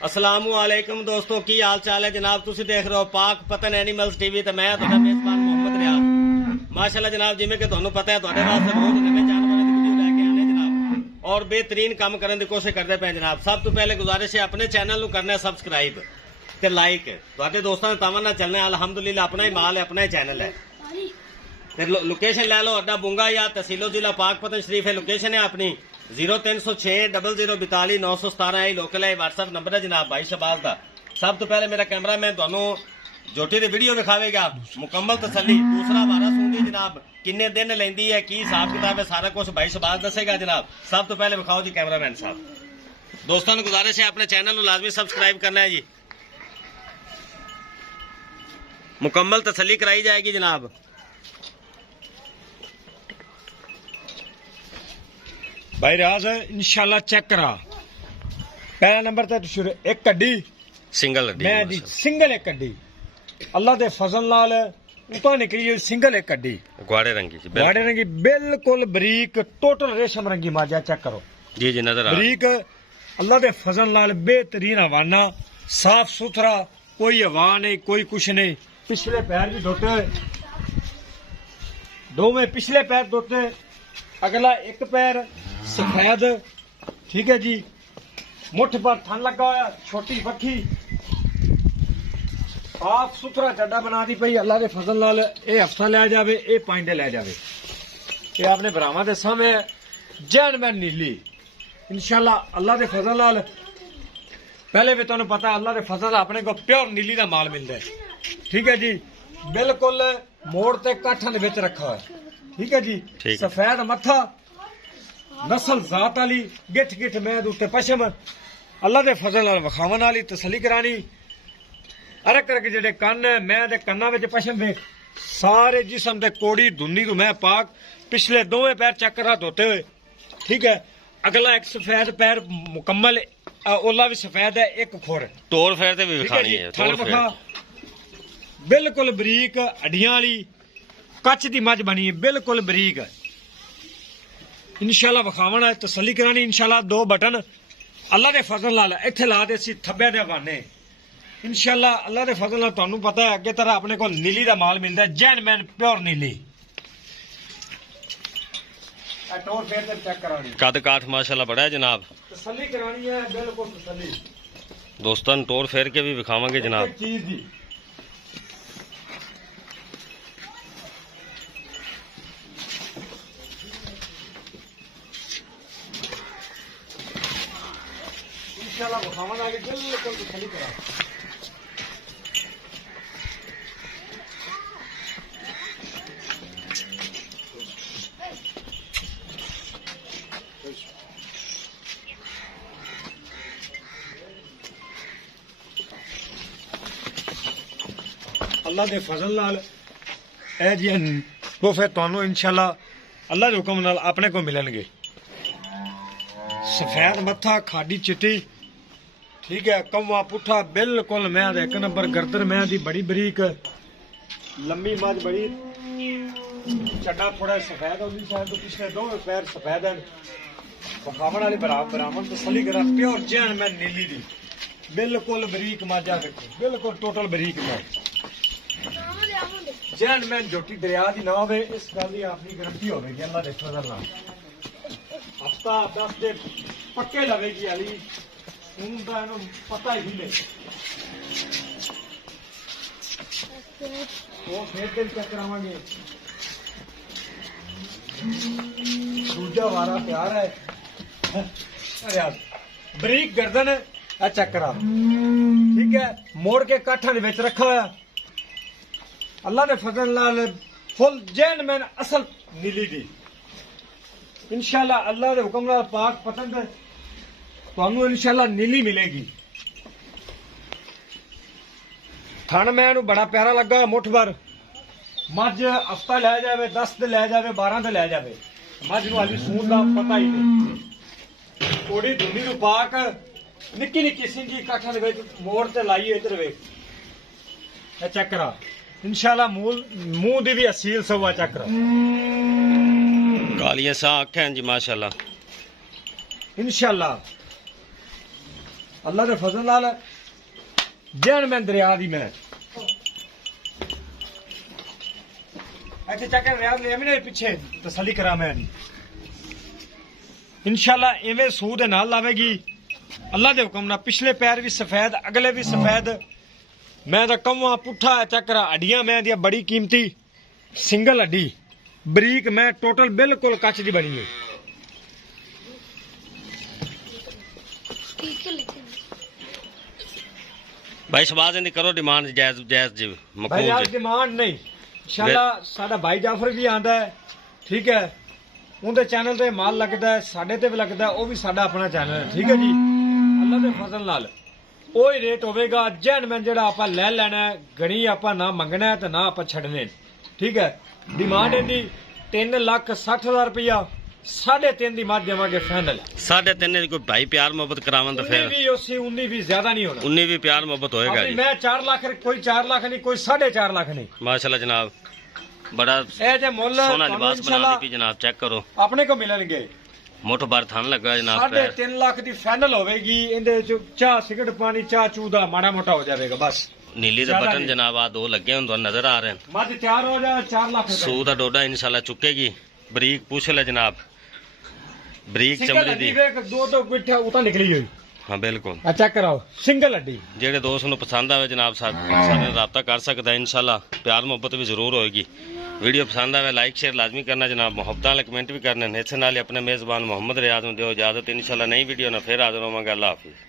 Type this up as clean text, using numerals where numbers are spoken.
अस्सलामुअलैकुम दोस्तों, की हाल चाल है जनाब। तुसी देख रहे हो पाक पतन एनिमल्स टीवी ते मैं तुहाडा मेजबान मोहम्मद रियाज। माशाल्लाह जनाब, जिवें कि तुहानू पता है तुहाडे वास्ते रोज नवे जानवरां दी वीडियो लैके आने जनाब और बेहतरीन काम करने की कोशिश करते पे जनाब। सब तो पहले गुजारिश है अपने चैनल नू करना है सबसक्राइब ते लाइक। तुहाडे दोस्तां दे तावन नाल चलना है। अल्हम्दुलिल्लाह अपना ही माल है, अपना ही चैनल है। लोकेशन ले लो, अड्डा बुंगा या तहसीलो जिला पाक पतन शरीफ है। लोकेशन है अपनी 0306 0042 917 है। लोकल है, व्हाट्सएप नंबर है जनाब भाई शबाज का। सब तो पहले मेरा कैमरा मैन तुहानू झोटी दी वीडियो दिखावेगा, मुकम्मल तसल्ली। दूसरा वारा सूंदी जनाब किन्ने दिन लेंदी है, की हिसाब किताब है, सारा कुछ भाई शबाज दसेगा जनाब। सब तो पहले विखाओ जी कैमरा मैन साहब। दोस्तों ने गुजारिश है अपने चैनल को लाजमी सब्सक्राइब करना है जी। मुकम्मल तसल्ली कराई जाएगी जनाब। भाई राज इंशाल्लाह चेक करा। पहला नंबर ते शुरू एक कड्डी सिंगल मैं दी सिंगल एक कड्डी अल्लाह दे फजल नाल उता निकली सिंगल एक कड्डी ग्वाड़े रंगी जी, गाड़े रंगी बिल्कुल बरीक टोटल रेशम रंगी माजा। चेक करो जी जी, नजर आ बरीक अल्लाह दे फजल नाल बेहतरीन हवाना, साफ सुथरा, कोई हवा नहीं कोई कुछ नहीं। पिछले पैर भी धोते, दोवें पिछले पैर धोते, अगला एक पैर सफेद, ठीक है जी। मुठ पर थन लगा हुआ, छोटी पक्खी, साफ सुथरा चड्डा बना दी पई अल्लाह दे फजल नाल। ये हफ्ता लै जावे, ये 5 दिन लै जावे। ये अपने भरावां दे सामने जैन मैन नीली इंशाल्लाह अल्लाह दे फजल नाल। पहले भी तुहानू पता अल्लाह दे फजल अपने को प्योर नीली दा माल मिलदा है, ठीक है जी। बिल्कुल मोड़ ते काठां दे विच रखा है, ठीक है जी। सफेद मत्था, नस्ल जात वाली, गिठ गिठ मैद उत्ते पशम, अल्लाह दे फजल नाल वखावन वाली, तसली करानी। अरक अरक जेडे कन्न मैं दे कन्ना विच पशम दे, सारे जिस्म दे कोड़ी धुन्नी तो मैं पाक। पिछले दोवें पैर चक्करा धोते हुए, ठीक है। अगला एक सफेद पैर मुकम्मल, ओला भी सफेद है, एक खुर तोड़ फेर ते भी विखानी है। थन वखा बिल्कुल बरीक, हड्डियां वाली कच्च दी मझ बनी है, बिल्कुल बरीक। इंशाल्लाह विखावना है, तसली करानी इंशाल्लाह। 2 बटन अल्लाह दे फजल नाल इत्थे ला दे सी थब्बे दे हवाने इंशाल्लाह अल्लाह दे फजल नाल। तुहानू पता है अगे तरह अपने को नीली दा माल मिलदा है, जैन मैन प्योर नीली। टोर फेर ते चेक करानी, कद काठ माशाल्लाह बड़ा है जनाब। तसली करानी है, बिल्कुल तसली। दोस्तों तोड़ फेर के भी विखावांगे जनाब। एक चीज दी इंशाल्लाह विखावन आगे बिल्कुल तसली करा। अल्लाह दे फजल नाल ए जी तोहफे तुहानू इंशाल्लाह अल्लाह दे हुक्म नाल अपने को मिलणगे। सफेद मत्था, खाडी चिट्टी, ठीक है। कौवा पुठा बिल्कुल मैं दे एक नंबर, गर्दन मैं दी बड़ी बरीक, लंबी मझ बड़ी, चड्डा थोड़ा सफेद होगी शायद तो पिछले 2 पैर सफेद है। बखावन वाली बराबर तसली करा, प्योर जैन मैं नीली दी बिल्कुल बरीक माजा देखो, बिल्कुल टोटल बरीक मैं जैन मैन झोटी दरिया दी ना होवे, इस गल दी अपनी गारंटी होवेगी अल्लाह दे फजल नाल। हफ्ता 10 दिन पक्के लवेगी अली खून दा इहनू पता ही नहीं। वो फिर दिन चेक करावांगे। दूजा वारा तैयार है। अरे यार बरीक गर्दन है, चेक करा, ठीक है। मोड़ के काठा दे विच रखा होया अल्लाह दे फजल नाल, फुल जैन मैन असल नीली दी इंशाल्लाह अल्लाह दे हुक्म नाल। पाक पतंग तुहानू इंशाल्लाह नीली मिलेगी। थन मैनू बड़ा प्यारा लगा, मुठ भर मझ हफ्ता लै जावे, 10 दिन लै जावे, 12 दिन लै जावे। मझ नू हाली सून दा पता ही नहीं। कोड़ी धुनी नू पाक निक्की निक्की सिंगी काठा दे विच मोड़ ते लाइए इधर वे चेक करा। इंशाल्लाह मुंह दी भी असील सवा चेक करा। कालियां सा अखां जी माशाल्लाह। इंशाल्लाह ਅੱਲਾ ਦੇ ਫਜ਼ਲ ਨਾਲ ਜੈਨ ਮੈਂ ਦਰਿਆ ਦੀ ਮੈਂ ਇੱਥੇ ਚੱਕਰ ਰਿਆਦ ਲੈ ਆਵੇਂ ਪਿੱਛੇ ਤਸੱਲੀ ਕਰਾਂ ਮੈਂ ਨਹੀਂ ਇਨਸ਼ਾਅੱਲਾ ਇਵੇਂ ਸੂਹ ਦੇ ਨਾਲ ਲਾਵੇਗੀ ਅੱਲਾ ਦੇ ਹੁਕਮ ਨਾਲ ਪਿਛਲੇ ਪੈਰ ਵੀ ਸਫੈਦ ਅਗਲੇ ਵੀ ਸਫੈਦ ਮੈਂ ਤਾਂ ਕਵਾਂ ਪੁੱਠਾ ਚੱਕਰਾ ਹੱਡੀਆਂ ਮੈਂ ਦੀਆਂ ਬੜੀ ਕੀਮਤੀ ਸਿੰਗਲ ਹੱਡੀ ਬਰੀਕ ਮੈਂ ਟੋਟਲ ਬਿਲਕੁਲ ਕੱਚ ਦੀ ਬਣੀ ਹੈ भाई शबाज इनकी करो डिमांड जायज जायज जी भाई मकबूल यार जी डिमांड नहीं इंशाल्लाह साडा भाई जाफर भी आंदा है ठीक है ਉਹਦੇ ਚੈਨਲ ਤੇ ਮਾਲ ਲੱਗਦਾ ਹੈ ਸਾਡੇ ਤੇ ਵੀ ਲੱਗਦਾ ਹੈ ਉਹ ਵੀ ਸਾਡਾ ਆਪਣਾ ਚੈਨਲ ਹੈ ਠੀਕ ਹੈ ਜੀ ਅੱਲਾ ਦੇ ਫਜ਼ਲ ਨਾਲ ਉਹ ਹੀ ਰੇਟ ਹੋਵੇਗਾ ਜੈਨਮੈਨ ਜਿਹੜਾ ਆਪਾਂ ਲੈ ਲੈਣਾ ਹੈ ਗਣੀ ਆਪਾਂ ਨਾ ਮੰਗਣਾ ਹੈ ਤੇ ਨਾ ਆਪਾਂ ਛੱਡਣੇ ਠੀਕ ਹੈ ਡਿਮਾਂਡ ਇਹਦੀ 3,60,000 ਰੁਪਇਆ 3.5 ਦੀ ਮੱਝ ਦੇਵਾਂਗੇ ਫਾਈਨਲ 3.5 कोई भाई प्यार मोहब्बत करावन तो फिर 19 भी ज्यादा नहीं होना 19 भी प्यार मोहब्बत होएगा अभी जी मैं 4 लाख कोई 4 लाख नहीं कोई 4.5 लाख नहीं माशाल्लाह जनाब बड़ा ਇਹ ਜੇ ਮੁੱਲ सोना ਤੁਹਾਨੂੰ लिबास बना ਇਨਸ਼ਾਅੱਲਾ दी जनाब चेक करो ਆਪਣੇ ਕੋ ਮਿਲਣਗੇ मोटो बार थान लगा जनाब पैर 3.5 ਲੱਖ ਦੀ ਫਾਈਨਲ ਹੋਵੇਗੀ ਇਹਦੇ ਵਿੱਚ ਚਾਹ ਸਿਗਰਟ ਪਾਣੀ ਚਾਹ ਚੂ ਦਾ ਮਾੜਾ ਮੋਟਾ ਹੋ ਜਾਵੇਗਾ ਬਸ नीली दे ज्यादा बटन नहीं। जनाब आ दो लगे हुन तो नजर आ रहे हैं ਮੱਝ ਤਿਆਰ ਹੋ ਜਾ 4 ਲੱਖ सू दा डोडा इंशाल्लाह चुकेगी बरीक पूछ ले जनाब बरीक ਸਿੰਗਲ चमड़ी ਹੱਡੀ दी ਵੇਖ ਦੋ ਦੋ ਪਿੱਠਾ ਉਤਾਂ ਨਿਕਲੀ ਹੋਈ हाँ बिल्कुल ਆ ਚੈੱਕ ਕਰਾਓ ਸਿੰਗਲ ਹੱਡੀ ਜਿਹੜੇ ਦੋਸਤ ਨੂੰ ਪਸੰਦ ਆਵੇ ਜਨਾਬ ਸਾਡੇ ਨਾਲ ਰਾਬਤਾ ਕਰ ਸਕਦਾ ਹੈ ਇਨਸ਼ਾਅੱਲਾ ਪਿਆਰ ਮੁਹੱਬਤ ਵੀ ਜ਼ਰੂਰ ਹੋਏਗੀ ਵੀਡੀਓ ਪਸੰਦ ਆਵੇ ਲਾਈਕ ਸ਼ੇਅਰ ਲਾਜ਼ਮੀ ਕਰਨਾ ਜਨਾਬ ਮੁਹੱਬਤਾਂ ਵਾਲੇ ਕਮੈਂਟ ਵੀ ਕਰਨੇ ਨੇ ਇਸੇ ਨਾਲ ਹੀ ਆਪਣੇ ਮੇਜ਼ਬਾਨ ਮੁਹੰਮਦ ਰਿਆਜ਼ ਨੂੰ ਦਿਓ ਇਜਾਜ਼ਤ ਇਨਸ਼ਾਅੱਲਾ ਨਈ ਵੀਡੀਓ ਨਾਲ ਫਿਰ ਹਾਜ਼ਰ ਹੋਵਾਂਗੇ ਅੱਲਾ ਹਾਫਿਜ਼